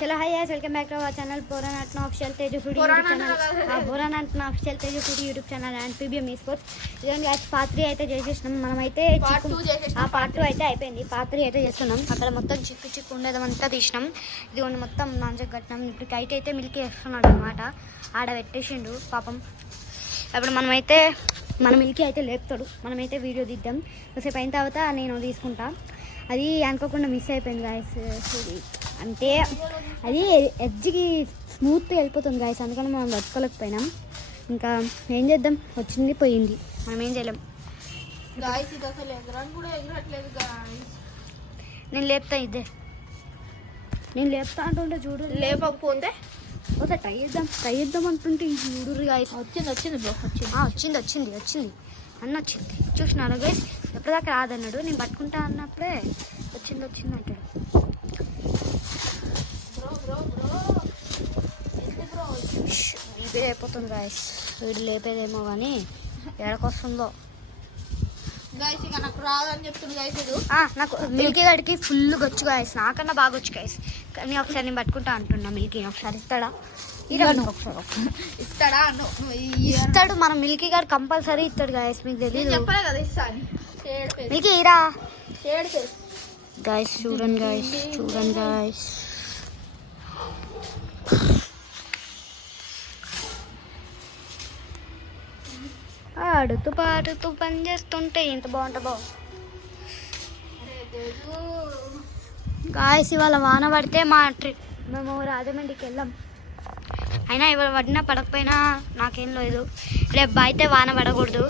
चलो hi guys welcome back to our channel पुराना official Teju food YouTube channel पुराना official Teju food YouTube channel and PBM sports ఇదండి guys part 3 అయితే చేసేస్తున్నాం మనమైతే పార్ట్ 2 అయితే అయిపోయింది పార్ట్ 3 అయితే చేస్తున్నాం అక్కడ మొత్తం చిక్కు ఉండేదంతా తీసినాం ఇదిగోండి మొత్తం నాంజక్ కట్టినాం ఇప్పుడు కైట్ అయితే మిల్క్ వేస్తున్నాడు అన్నమాట ఆడ పెట్టేసిండు పాపం అప్పుడు మనమైతే మన మిల్క్ అయితే లేపుతాడు మనమైతే వీడియో తీద్దాం కాసేపు అయిన తర్వాత నేను తీసుకుంటా అది అనుకోకుండా మిస్ అయిపోయింది గాయస్ అంటే అది ఎడ్జ్కి స్మూత్గా వెళ్ళిపోతుంది గాయస్ అందుకని మనం పట్టుకోలేకపోయినాం ఇంకా ఏం చేద్దాం వచ్చింది పోయింది మనం ఏం చేయలేం నేను లేపుతా ఇదే నేను లేపుతా అంటుంటే చూడు లేపకపోతే ఒకసారి ట్రై చేద్దాం అంటుంటే చూడు గాయస్ వచ్చింది బ్రో వచ్చింది అన్న వచ్చింది చూసినారా గైస్ ఎప్పటిదాకా రాదన్నాడు నేను పట్టుకుంటా అన్నప్పుడే వచ్చింది అంటాడు ఇదే అయిపోతుంది గాయస్ వీడు లేపేదేమో కానీ ఎడకొస్తుందో గైస్ ఇక నాకు రాదని చెప్తుంది గైస్ ఇది నాకు మిల్కీ గడికి ఫుల్ గొచ్చు గాయస్ నాకన్నా బాగా వచ్చు గాయస్ కానీ ఒకసారి నేను పట్టుకుంటా అంటున్నా మిల్కీ ఒకసారి ఇస్తాడా ఇస్తాడు మన మిల్కీ గారు కంపల్సరీ ఇస్తాడు గాయస్ మీకు తెలియదు చెప్పలే కదా ఇస్తాను మిల్కీ ఇరా గైస్ చూడండి గాయస్ ఆడుతూ పాడుతూ పని చేస్తుంటే ఎంత బాగుంటుందో గాయస్ ఇవాళ వాన పడితే మా ట్రిప్ మేము రాజమండ్రికి వెళ్ళాం అయినా ఇవాళ పడినా పడకపోయినా నాకేం లేదు రేపు అయితే వాన పడకూడదు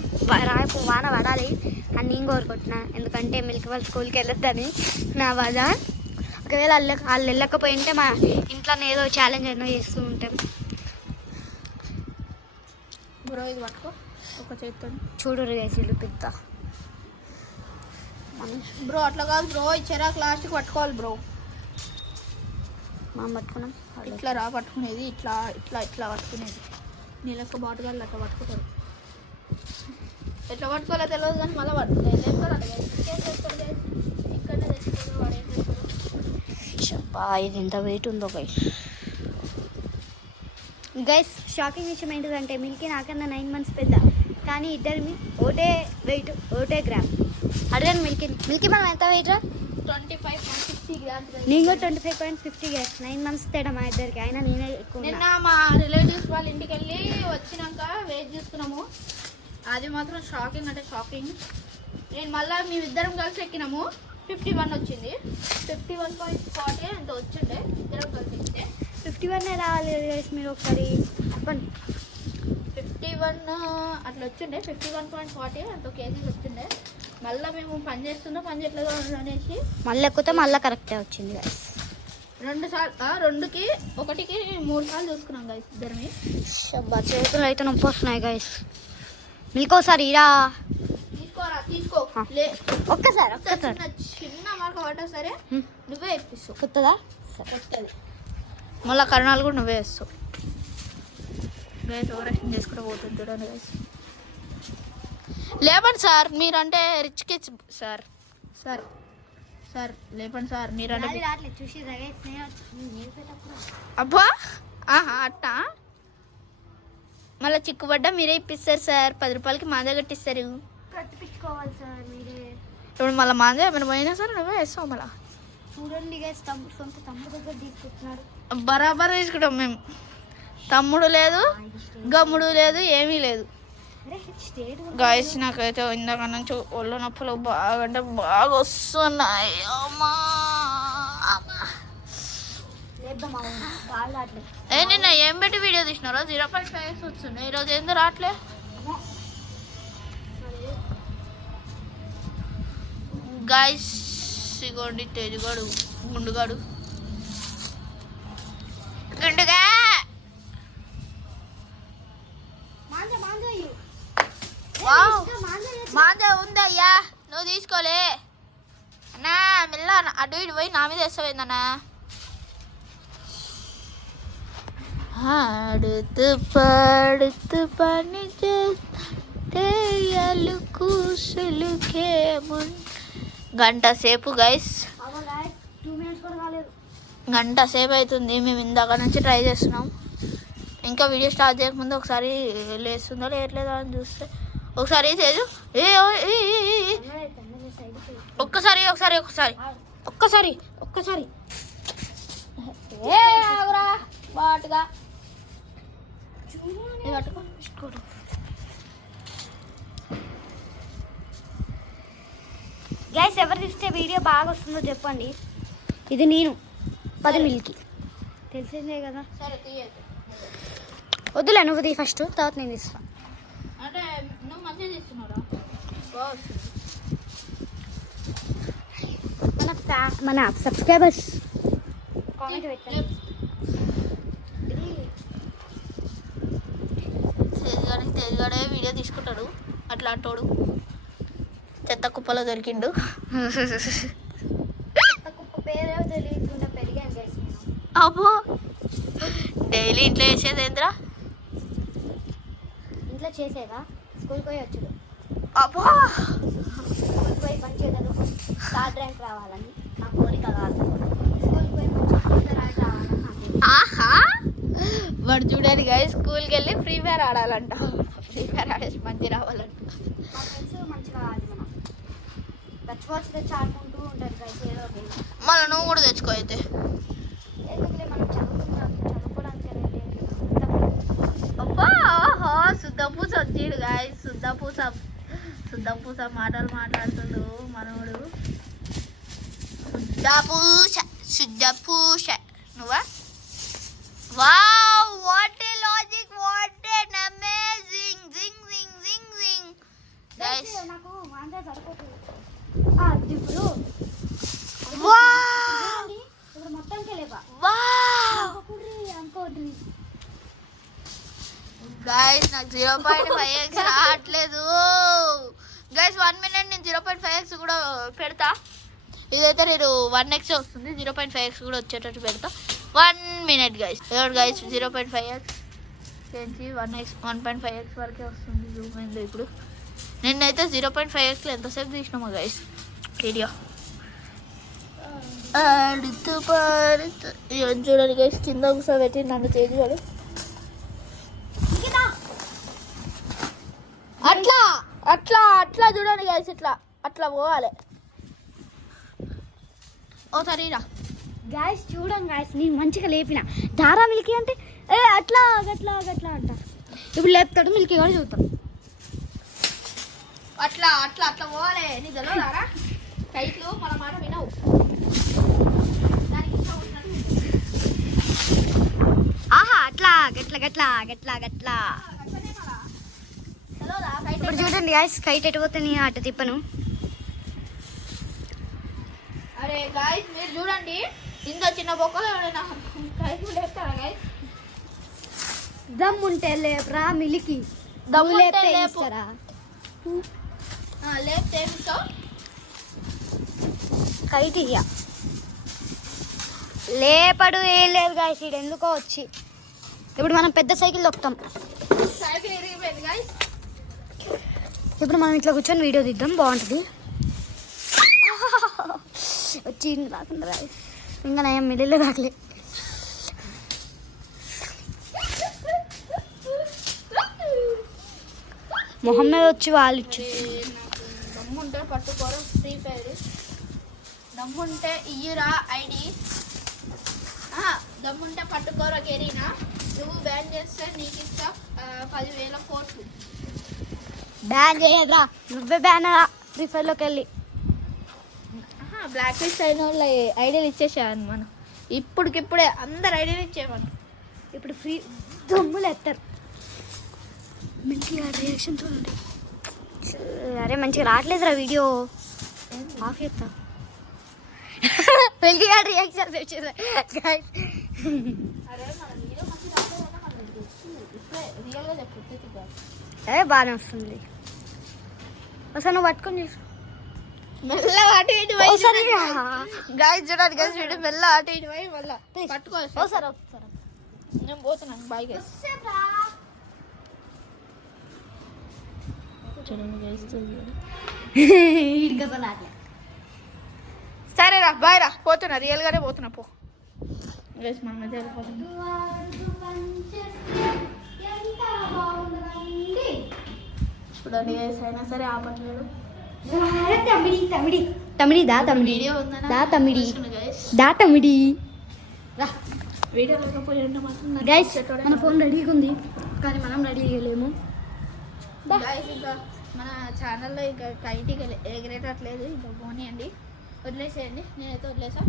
రేపు వాన పడాలి అని నేను కోరుకుంటున్నా ఎందుకంటే మిల్క్ వాళ్ళ స్కూల్కి వెళ్ళొద్దని నా బాధ ఒకవేళ వాళ్ళు వెళ్ళకపోయింటే మా ఇంట్లో ఏదో ఛాలెంజ్ అయినా చేస్తూ ఉంటాం బ్రో ఇది పట్టుకో ఒక చేతితో చూడు రేసులు పెద్ద బ్రో అట్లా కాదు బ్రో ఇచ్చారాకు లాస్ట్కి పట్టుకోవాలి బ్రో మనం పట్టుకున్నాం ఇట్లా పట్టుకునేది ఇట్లా పట్టుకునేది నీళ్ళక్క బాటుగాళ్ళు అట్లా పట్టుకుంటారు ఎట్లా పట్టుకోవాలో తెలియదు కానీ మళ్ళీ పట్టుకోలేదు ఇక్కడనే తెచ్చుకోవాలి వాడు ఏం చేస్తాడు ఇది ఎంత వెయిట్ ఉందో గైస్ షాకింగ్ విషయం ఏంటిదంటే మిల్కీ నాకన్నా 9 months పెద్ద కానీ ఇద్దరిని ఒకటే వెయిట్ ఒకటే గ్రామ్ అడిగాను మిల్కీ మనం ఎంత వెయిట్ రా 25.50 grams నేను కూడా 25.50 గ్రామ్స్ 9 months తేడా మా ఇద్దరికి అయినా నేనే ఎక్కువ నిన్న మా రిలేటివ్స్ వాళ్ళ ఇంటికి వెళ్ళి వచ్చినాక వెయిట్ చూసుకున్నాము అది మాత్రం షాకింగ్ అంటే షాకింగ్ నేను మళ్ళీ మేమిద్దరం కలిసి ఎక్కినాము 51 వచ్చింది 51.40 అంత వచ్చిండే ఇద్దరం కలిసి ఎక్కితే 51 రావాలి మీరు ఒకసారి చెప్పండి 51 అట్లా వచ్చిండే 51.40 అంత కేజీస్ వచ్చిండే మళ్ళీ మేము పని చేయట్లేదు అనేసి మళ్ళీ ఎక్కితే మళ్ళీ కరెక్టే వచ్చింది గైస్ 2 సార్లు రెండుకి ఒకటికి 3 సార్లు చూసుకున్నాం గైస్ ఇద్దరిని చేతులు అయితే నొప్పి వస్తున్నాయి గైస్ మీకోసారి ఇరా తీసుకో ఒక్కసారి చిన్న మార్క పడ్డా సరే నువ్వే ఎక్కిస్తావు కొత్తదా కొత్తది మళ్ళీ కరణాలు కూడా నువ్వే వేస్తావు గైస్ ఓవరాక్షన్ చేసుకుంటూ పోతుంది చూడండి గైస్ లేపండి సార్ మీరంటే రిచ్ కిడ్స్ సార్ లేపండి సార్ మీరంటే అబ్బా అట్టా మళ్ళీ చిక్కుపడ్డా మీరే ఇప్పిస్తారు సార్ 10 రూపాయలకి మాంజా కట్టిస్తారు కట్టిపించుకోవాలి సార్ మీరే ఇప్పుడు మళ్ళీ మాంజా ఏమైనా పోయినా సార్ నువ్వే వేస్తావు మళ్ళీ చూడండి గైస్ సొంత తమ్ముడు దగ్గర తీసుకుంటున్నాడు బరాబర్ తీసుకుంటాం మేము తమ్ముడు లేదు గమ్ముడు లేదు ఏమీ లేదు గాయస్ నాకైతే ఇందాక నుంచి ఒళ్ళు నొప్పులు బాగా అంటే బాగా వస్తున్నాయి అమ్మా నిన్న ఏం పెట్టి వీడియో తీసినారో 0.5 వస్తున్నాయి ఈరోజు ఏందో రావట్లే గాయస్ ఇగోండి తేజుగాడు గుండుగాడు మాంజా ఉందయ్యా నువ్వు తీసుకోలే అన్నా మెల్ల అటు ఇటు పోయి నా మీద వేస్తావేందన్నా ఆడుతూ పాడుతూ పని చేస్తే కూసులుకేము గంట సేపు గైస్ 2 minutes కూడా కాలేదు గంట సేపు అవుతుంది. మేము ఇందాక నుంచి ట్రై చేస్తున్నాం. ఇంకా వీడియో స్టార్ట్ చేయకముందు ఒకసారి లేస్తుందో లేయట్లేదో అని చూస్తే ఒకసారి తేజు ఒక్కసారి ఒక్కసారి ఒక్కసారి ఒక్కసారి ఒక్కసారి బాటుగా గైస్ ఎవరు తీస్తే వీడియో బాగా వస్తుందో చెప్పండి. ఇది నేను 10 మిల్కి తెలిసిందే కదా. సరే తీయదు. వద్దులే నువ్వు తీ ఫస్ట్, తర్వాత నేను తీస్తా. అంటే నువ్వు మంచిగా తీస్తున్నారా? మన సబ్స్క్రైబర్స్ కామెంట్ పెట్టండి. తేజగాడే వీడియో తీసుకుంటాడు. అట్లా అంటాడు. చెత్త కుప్పలో దొరికిండు. పేరే తెలియకుండా పెరిగాను గైస్ నేను. అబ్బో డైలీ ఇంట్లో చేసేది ఏంద్రా? ఇంట్లో చేసేదా? స్కూల్కి పోయి వచ్చుడు. అబ్బో స్కూల్కి పోయి మంచిగా చదువుకొని థర్డ్ ర్యాంక్ రావాలని నా కోరిక కాదు. స్కూల్కి పోయి మంచిగా ర్యాంక్ రావాలని నా కోరిక. ఆహా వాడు చూడండి గైస్, స్కూల్కి వెళ్ళి ఫ్రీ ఫైర్ ఆడాలంట. ఫ్రీ ఫైర్ ఆడేసి మంచి రావాలంట. మా ఫ్రెండ్స్ మంచిగా ఆడి మనం తెచ్చుకోవచ్చు, తెచ్చి ఆడుకుంటూ ఉంటారు గైస్. ఏదో ఒకటి మళ్ళీ నువ్వు కూడా తెచ్చుకో అయితే. ఎందుకులే మనం చదువుకోవడానికి అబ్బా శుద్ధపూస వచ్చాడు గాయస్. శుద్ధపూస మాటలు మాట్లాడుతుండు మనోడు. శుద్ధపూస నువ్వా? Wow what a logic, what a amazing. జింగ్ జింగ్ జింగ్ జింగ్ గైస్. నాకు ఆన్సర్ సరిపోతుంది. ఇప్పుడు వావ్ ఇప్పుడు మొత్తంకే లేవా? వావ్ అనుకోండి గైస్, నాకు 0.5x రావట్లేదు గైస్. 1 మినిట్ నేను 0.5x కూడా పెడతా. ఇదైతే నేను 1x వస్తుంది, 0.5x కూడా వచ్చేటట్టు పెడతా. 1 మినిట్ గైస్. ఎవరు గైస్ 0.5x చేంచి 1.5x వరకే వస్తుంది. జూమ్ అయింది ఇప్పుడు. నిన్నైతే 0.5xలో ఎంతసేపు తీసినామా గైస్ వీడియో. చూడండి గైస్, కింద ఒకసారి పెట్టి నన్ను తేజువాడు. అట్లా అట్లా అట్లా చూడండి గైస్, ఇట్లా అట్లా పోవాలి. ఓసారి రా గాయస్ చూడండి గాయస్, నేను మంచిగా లేపిన. దారా మిల్కీ అంటే అట్లా గట్లా గట్లా అంట. ఇప్పుడు లేపుతాడు మిల్కీ కూడా చూద్దాం. అట్లా అట్లా అట్లా పోవాలి. నీ తెలియదారా? కైట్లు మన మాట వినవు. దానికి ఇష్టం వచ్చినట్టు ఆహా అట్లా గట్లా గట్లా గట్లా గట్లా. ఇప్పుడు చూడండి గాయస్, కైట్ ఎటు పోతే నేను అటు తిప్పను. అరే గాయస్ మీరు చూడండి, ఇంత చిన్న బొక్కలో కైట్లు లేపుతారా గాయస్? దమ్ముంటే లేపరా మిలికి. దమ్ముంటే లేపు. లేపుతారా? లేపితే ఏమిటో కైట్ ఇయ్య లేపడు. ఏం లేదు గాయస్, ఇది ఎందుకో వచ్చి. ఇప్పుడు మనం పెద్ద సైకిల్ తొక్కుతాం. సైకిల్ ఇరిగిపోయింది గాయస్. ఇప్పుడు మనం ఇట్లా కూర్చొని వీడియో తీద్దాం, బాగుంటుంది. వచ్చి రాకుండా గాయస్, ఇంకా నేను మిడిల్లో రాకలే. మొహం మీద వచ్చి వాళ్ళు ఇచ్చి దమ్ముంటే పట్టుకోరు ఫ్రీ ఫైర్. దమ్ముంటే ఇయ్యురా ఐడి. దమ్ముంటే పట్టుకోరా కెరీనా. నువ్వు బ్యాన్ చేస్తే నీకు ఇస్తా 10,000 కోట్లు. బ్యాన్ చేయదురా, నువ్వే బ్యాన్ ఫ్రీ ఫైర్లోకి వెళ్ళి. బ్లాక్ లిస్ట్ అయిన వాళ్ళ ఐడియాలు ఇచ్చేసాను మనం. ఇప్పటికిప్పుడే అందరు ఐడియాలు ఇచ్చేయమను. ఇప్పుడు ఫ్రీ దమ్ములు ఎత్తారు. మంచిగా రియాక్షన్ చూడండి. అరే మంచిగా రావట్లేదురా వీడియో, ఆఫ్ చేస్తా. మంచిగా రియాక్షన్ వచ్చేది. అదే బాగానే వస్తుంది. ఒకసారి నువ్వు పట్టుకొని చూసుకో. మెల్ల అటు ఇటు గాయస్ చూడండి గైస్, వీడియో మెల్ల అటు ఇటు పోయి మళ్ళీ పట్టుకోవాలి. ఒకసారి నేను పోతున్నాను. Bye guys. సరేరా బాయ్ రా, పోతున్నా. రియల్గానే పోతున్నా పో. గైస్ మనమైతే వెళ్ళిపోతుంది. చూడండి గైస్, అయినా సరే ఆపట్లేదు. తమిడి దా తమిడి వీడియో ఉందని దా తమిడి గైస్, దా తమిడి వీడియో లేకపోయి ఉంటే మాత్రం నాకు గైస్ చెట్టోడే. మన ఫోన్ రెడీగా ఉంది కానీ మనం రెడీ చేయలేము. గైస్ ఇంకా మన ఛానల్లో ఇంకా కైటికి ఎగరేటట్లేదు, ఇంకా పోనీయండి, వదిలేసేయండి. నేనైతే వదిలేసా.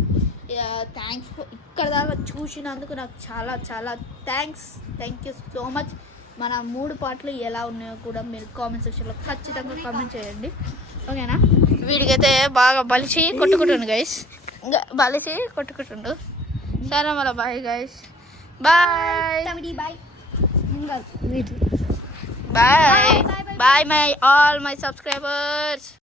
థ్యాంక్స్ ఇక్కడ దాకా చూసినందుకు నాకు చాలా చాలా థ్యాంక్ యూ సో మచ్. మన 3 పాటలు ఎలా ఉన్నాయో కూడా మీరు కామెంట్ సెక్షన్లో ఖచ్చితంగా కామెంట్ చేయండి, ఓకేనా? వీడికైతే బాగా బలిసి కొట్టుకుంటుండు గైస్, ఇంకా బలిసి కొట్టుకుంటుండు. సరే మళ్ళీ బాయ్ గైస్, బాయ్ తమిడి bye bye bye my all my subscribers.